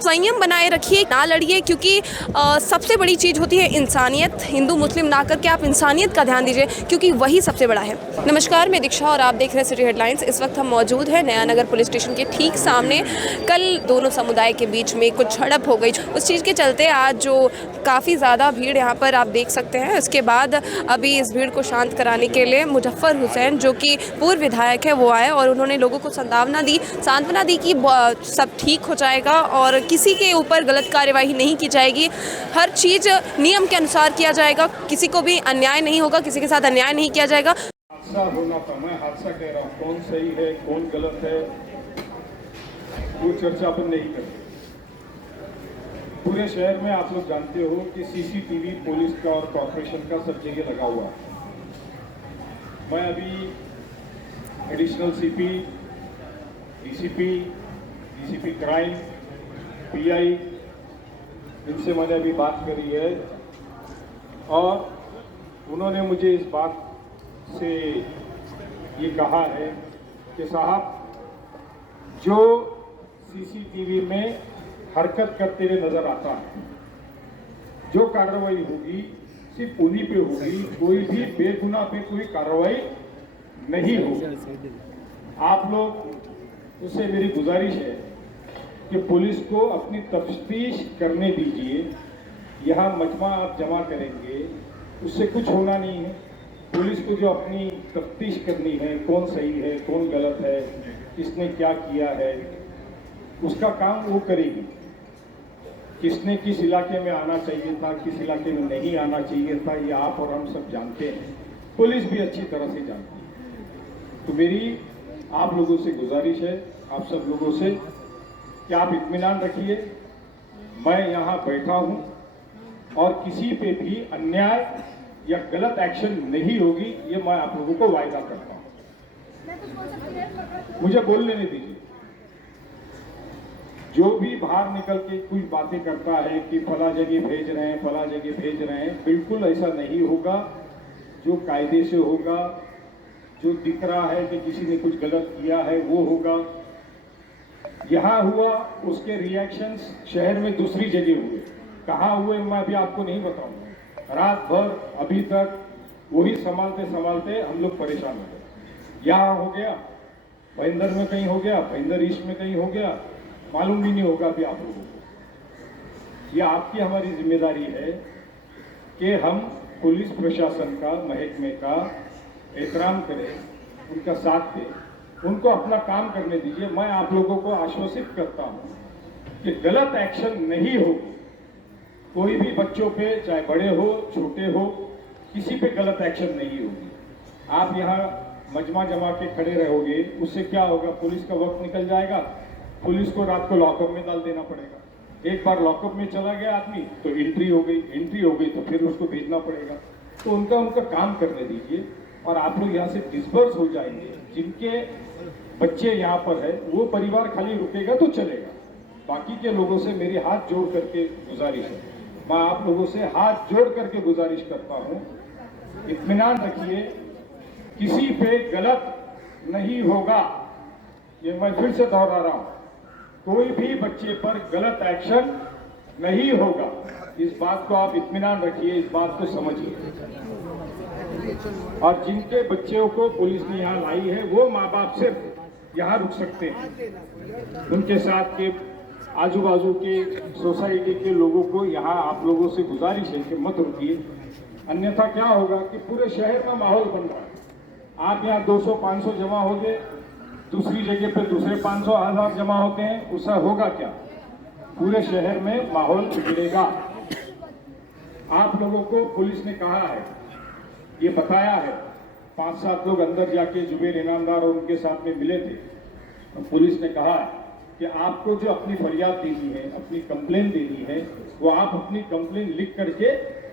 संयम बनाए रखिए, ना लड़िए, क्योंकि सबसे बड़ी चीज़ होती है इंसानियत। हिंदू मुस्लिम ना करके आप इंसानियत का ध्यान दीजिए, क्योंकि वही सबसे बड़ा है। नमस्कार, मैं दीक्षा और आप देख रहे हैं सिटी हेडलाइंस। इस वक्त हम मौजूद हैं नया नगर पुलिस स्टेशन के ठीक सामने। कल दोनों समुदाय के बीच में कुछ झड़प हो गई, उस चीज़ के चलते आज जो काफ़ी ज़्यादा भीड़ यहाँ पर आप देख सकते हैं। उसके बाद अभी इस भीड़ को शांत कराने के लिए मुजफ्फर हुसैन, जो कि पूर्व विधायक है, वो आए और उन्होंने लोगों को सांत्वना दी कि सब ठीक हो जाएगा और किसी के ऊपर गलत कार्यवाही नहीं की जाएगी। हर चीज़ नियम के अनुसार किया जाएगा, किसी को भी अन्याय नहीं होगा, किसी के साथ अन्याय नहीं किया जाएगा। हादसा होना था, मैं हादसा कह रहा हूँ, कौन सही है कौन गलत है वो चर्चा अपन नहीं करते। पूरे शहर में आप लोग जानते हो कि सीसीटीवी पुलिस का और कॉर्पोरेशन का सब जगह लगा हुआ है। मैं अभी additional CP, DCP crime, pi, इनसे मैंने अभी बात करी है और उन्होंने मुझे इस बात से ये कहा है कि साहब, जो सीसीटीवी में हरकत करते हुए नजर आता है, जो कार्रवाई होगी सिर्फ उन्हीं पे होगी, कोई भी बेगुनाह पे कोई कार्रवाई नहीं होगी। आप लोग, उससे मेरी गुजारिश है कि पुलिस को अपनी तफ्तीश करने दीजिए। यहाँ मजमा आप जमा करेंगे, उससे कुछ होना नहीं है। पुलिस को जो अपनी तफ्तीश करनी है, कौन सही है कौन गलत है, किसने क्या किया है, उसका काम वो करेगी। किसने किस इलाके में आना चाहिए था, किस इलाके में नहीं आना चाहिए था, ये आप और हम सब जानते हैं, पुलिस भी अच्छी तरह से जानती है। तो मेरी आप लोगों से गुजारिश है, आप सब लोगों से, कि आप इत्मीनान रखिए। मैं यहाँ बैठा हूँ और किसी पे भी अन्याय या गलत एक्शन नहीं होगी, ये मैं आप लोगों को वायदा करता हूँ। मुझे बोल लेने दीजिए। जो भी बाहर निकल के कुछ बातें करता है कि फला जगह भेज रहे हैं, फला जगह भेज रहे हैं, बिल्कुल ऐसा नहीं होगा। जो कायदे से होगा, जो दिख रहा है कि किसी ने कुछ गलत किया है, वो होगा। यहाँ हुआ, उसके रिएक्शंस शहर में दूसरी जगह हुए। कहाँ हुए मैं अभी आपको नहीं बताऊंगा। रात भर अभी तक वही संभालते संभालते हम लोग परेशान हो गए। यहाँ हो गया, भयंदर में कहीं हो गया, भयंदर ईस्ट में कहीं हो गया, मालूम भी नहीं होगा अभी आप लोगों को। ये आपकी हमारी जिम्मेदारी है कि हम पुलिस प्रशासन का, महकमे का एहतराम करें, उनका साथ दें, उनको अपना काम करने दीजिए। मैं आप लोगों को आश्वसित करता हूं कि गलत एक्शन नहीं होगी। कोई भी बच्चों पे, चाहे बड़े हो छोटे हो, किसी पे गलत एक्शन नहीं होगी। आप यहाँ मजमा जमा के खड़े रहोगे, उससे क्या होगा? पुलिस का वक्त निकल जाएगा, पुलिस को रात को लॉकअप में डाल देना पड़ेगा। एक बार लॉकअप में चला गया आदमी तो एंट्री हो गई तो फिर उसको भेजना पड़ेगा। तो उनका काम करने दीजिए और आप लोग यहाँ से डिस्पर्स हो जाएंगे। जिनके बच्चे यहाँ पर है, वो परिवार खाली रुकेगा तो चलेगा। बाकी के लोगों से मेरी हाथ जोड़ करके गुजारिश है, मैं आप लोगों से हाथ जोड़ करके गुजारिश करता हूँ, इत्मीनान रखिए, किसी पे गलत नहीं होगा। ये मैं फिर से दोहरा रहा हूँ, कोई भी बच्चे पर गलत एक्शन नहीं होगा। इस बात को आप इत्मीनान रखिए, इस बात को समझिए। और जिनके बच्चों को पुलिस ने यहाँ लाई है, वो माँ बाप सिर्फ यहाँ रुक सकते हैं। उनके साथ के आजू बाजू के सोसाइटी के लोगों को यहाँ आप लोगों से गुजारिश है कि मत रुकिए, अन्यथा क्या होगा कि पूरे शहर का माहौल बन रहा है। आप यहाँ 200-500 जमा हो गए, दूसरी जगह पे दूसरे 500,000 जमा होते हैं, उससे होगा क्या? पूरे शहर में माहौल बिगड़ेगा। आप लोगों को पुलिस ने कहा है, ये बताया है, 5-7 लोग अंदर जाके जुबेर इनामदार और उनके साथ में मिले थे। तो पुलिस ने कहा है कि आपको जो अपनी फरियाद देनी है, अपनी कंप्लेन देनी है, वो आप अपनी कंप्लेन लिख करके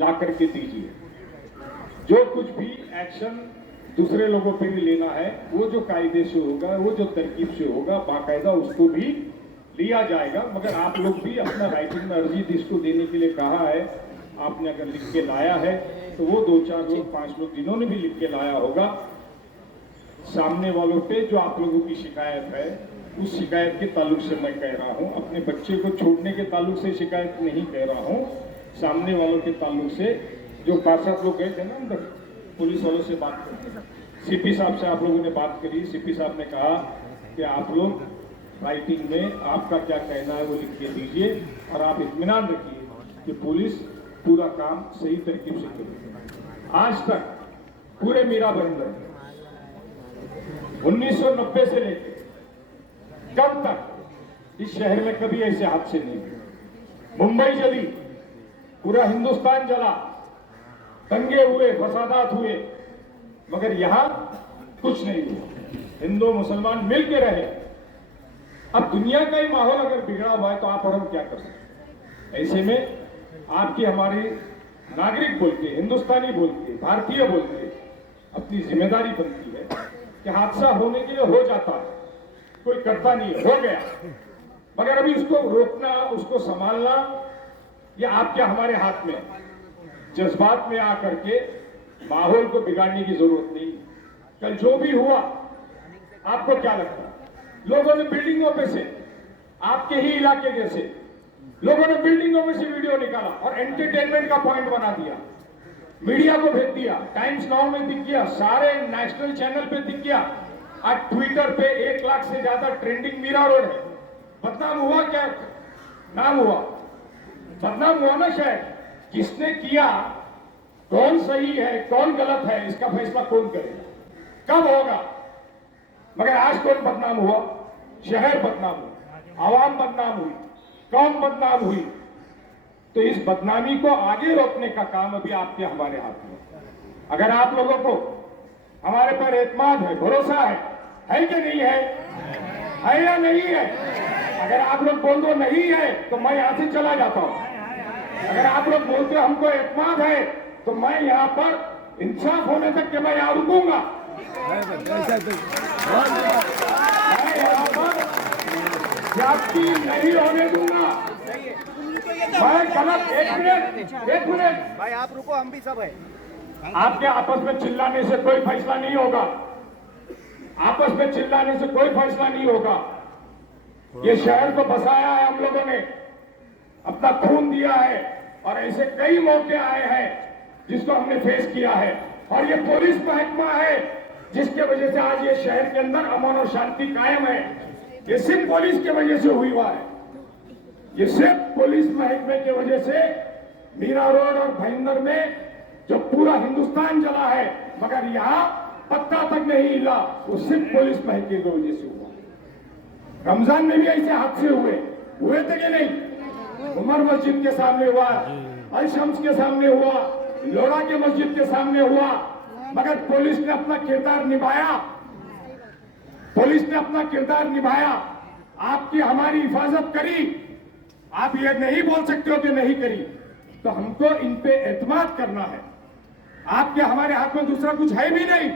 ला करके दीजिए। जो कुछ भी एक्शन दूसरे लोगों पे भी लेना है, वो जो कायदे से होगा, वो जो तरकीब से होगा, बाकायदा उसको भी लिया जाएगा। मगर आप लोग भी अपना राइटिंग में अर्जी जिसको देने के लिए कहा है, आपने अगर लिख के लाया है तो वो 2-4 लोग 5 लोग जिन्होंने भी लिख के लाया होगा, सामने वालों पे जो आप लोगों की शिकायत है उस शिकायत के ताल्लुक से मैं कह रहा हूँ। अपने बच्चे को छोड़ने के ताल्लुक से शिकायत नहीं कह रहा हूँ, सामने वालों के ताल्लुक से। जो 5-7 लोग गए थे ना अंदर, पुलिस वालों से बात करते, सीपी साहब से आप लोगों ने बात करी। सीपी साहब ने कहा कि आप लोग राइटिंग में आपका क्या कहना है वो लिख के दीजिए और आप इत्मीनान रखिए कि पुलिस पूरा काम सही तरीके से करेगी। आज तक पूरे मीरा बंदर 1990 से लेकर कब तक इस शहर में कभी ऐसे हादसे नहीं हुए। मुंबई जली, पूरा हिंदुस्तान जला, दंगे हुए, फसादात हुए, मगर यहां कुछ नहीं हुआ। हिंदू मुसलमान मिल के रहे। अब दुनिया का ही माहौल अगर बिगड़ा हुआ है तो आप और हम क्या कर सकते। ऐसे में आपकी हमारी नागरिक बोल के, हिंदुस्तानी बोल के, भारतीय बोल के अपनी जिम्मेदारी बनती है कि हादसा होने के लिए हो जाता है, कोई करता नहीं है, हो गया, मगर अभी उसको रोकना, उसको संभालना ये आपके हमारे हाथ में। जज्बात में आकर के माहौल को बिगाड़ने की जरूरत नहीं। कल जो भी हुआ, आपको क्या लगता है? लोगों ने बिल्डिंगों पे से, आपके ही इलाके जैसे लोगों ने बिल्डिंगों में से वीडियो निकाला और एंटरटेनमेंट का पॉइंट बना दिया, मीडिया को भेज दिया, टाइम्स नाउ में दिख गया, सारे नेशनल चैनल पे दिख गया। आज ट्विटर पे 1 लाख से ज्यादा ट्रेंडिंग मीरा रोड है। बदनाम हुआ क्या? नाम हुआ, बदनाम हुआ ना शहर। किसने किया, कौन सही है कौन गलत है, इसका फैसला कौन करेगा, कब होगा? मगर आज कौन बदनाम हुआ? शहर बदनाम हुआ, आवाम बदनाम हुई, कौम बदनाम हुई। तो इस बदनामी को आगे रोकने का काम अभी आपके हमारे हाथ में। अगर आप लोगों को हमारे पर एतमाद है, भरोसा है कि नहीं है या नहीं है? अगर आप लोग बोल दो नहीं है तो मैं यहां से चला जाता हूं। अगर आप लोग बोलते हो हमको एतमाद है तो मैं यहां पर इंसाफ होने तक के मैं यहां रुकूंगा। मैं यहां पर जाति नहीं होने दूंगा। मैं गलत, एक मिनट भाई आप रुको, हम भी सब है। आपके आपस में चिल्लाने से कोई फैसला नहीं होगा। आपस में चिल्लाने से कोई फैसला नहीं होगा। ये शहर को बसाया है हम लोगों ने, अपना खून दिया है और ऐसे कई मौके आए हैं जिसको हमने फेस किया है। और ये पुलिस महकमा है जिसके वजह से आज ये शहर के अंदर अमन और शांति कायम है। ये सिर्फ पुलिस की वजह से हुआ है। ये सिर्फ पुलिस महकमे की वजह से मीरा रोड और भाईंदर में जो पूरा हिंदुस्तान जला है, मगर यहाँ पत्ता तक नहीं हिला, वो सिर्फ पुलिस महकमे की वजह से हुआ। रमजान में भी ऐसे हादसे हुए थे कि नहीं? उमर मस्जिद के सामने हुआ, अल शम्स के सामने हुआ, लोरा के मस्जिद के सामने हुआ, मगर पुलिस ने अपना किरदार निभाया। पुलिस ने अपना किरदार निभाया, आपकी हमारी हिफाजत करी। आप ये नहीं बोल सकते हो कि नहीं करी। तो हमको इन पे एतमाद करना है। आपके हमारे हाथ में दूसरा कुछ है भी नहीं।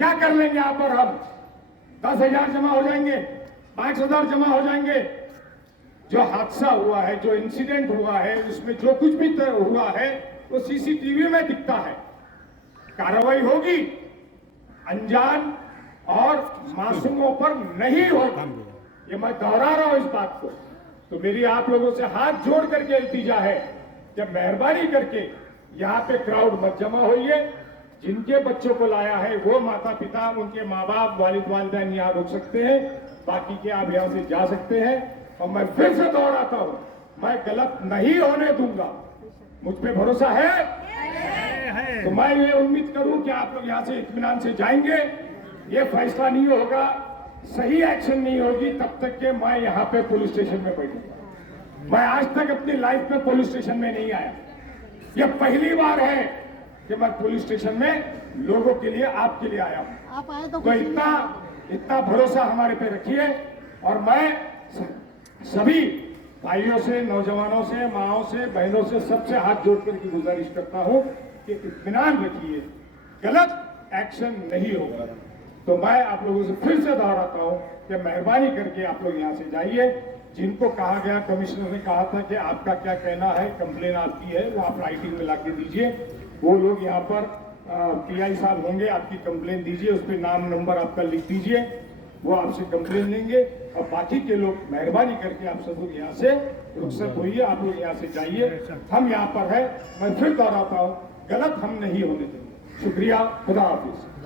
क्या कर लेंगे आप और हम? 10,000 जमा हो जाएंगे, 5,000 जमा हो जाएंगे। जो हादसा हुआ है, जो इंसिडेंट हुआ है, उसमें जो कुछ भी हुआ है वो सीसीटीवी में दिखता है। कार्रवाई होगी, अनजान और मासूमों पर नहीं होगी। ये मैं दोहरा रहा हूं इस बात को। तो मेरी आप लोगों से हाथ जोड़ करके इल्तिजा है कि मेहरबानी करके यहाँ पे क्राउड मत जमा होइए। जिनके बच्चों को लाया है वो माता पिता, उनके माँ बाप, वालिद वालिदैन यहाँ रुक सकते हैं, बाकी के आप यहाँ से जा सकते हैं। और मैं फिर से दोहराता हूँ, मैं गलत नहीं होने दूंगा। मुझ पे भरोसा है? तो मैं ये उम्मीद करूं कि आप लोग यहाँ से इत्मीनान से जाएंगे। ये फैसला नहीं होगा, सही एक्शन नहीं होगी तब तक के मैं यहाँ पे पुलिस स्टेशन में बैठूंगा। मैं आज तक अपनी लाइफ में पुलिस स्टेशन में नहीं आया। ये पहली बार है कि मैं पुलिस स्टेशन में लोगों के लिए, आपके लिए आया हूं। आप आए तो इतना भरोसा हमारे पे रखिए। और मैं सभी भाइयों से, नौजवानों से, माओं से, बहनों से, सबसे हाथ जोड़कर की गुजारिश करता हूं कि इत्मीनान रखिए, गलत एक्शन नहीं होगा। तो मैं आप लोगों से फिर से दोहराता हूं कि मेहरबानी करके आप लोग यहां से जाइए। जिनको कहा गया, कमिश्नर ने कहा था कि आपका क्या कहना है, कंप्लेन आपकी है, वो आप राइटिंग में लाके दीजिए। वो लोग यहाँ पर पीआई साहब होंगे, आपकी कंप्लेन दीजिए, उस पर नाम नंबर आपका लिख दीजिए। वो आपसे कंप्लेन लेंगे। और बाकी के लोग मेहरबानी करके आप सब लोग यहाँ से रुखसत होइए, आप लोग यहाँ से जाइए। हम यहाँ पर है, मैं फिर दोहराता हूँ, गलत हम नहीं होने देंगे। शुक्रिया, खुदा हाफिज।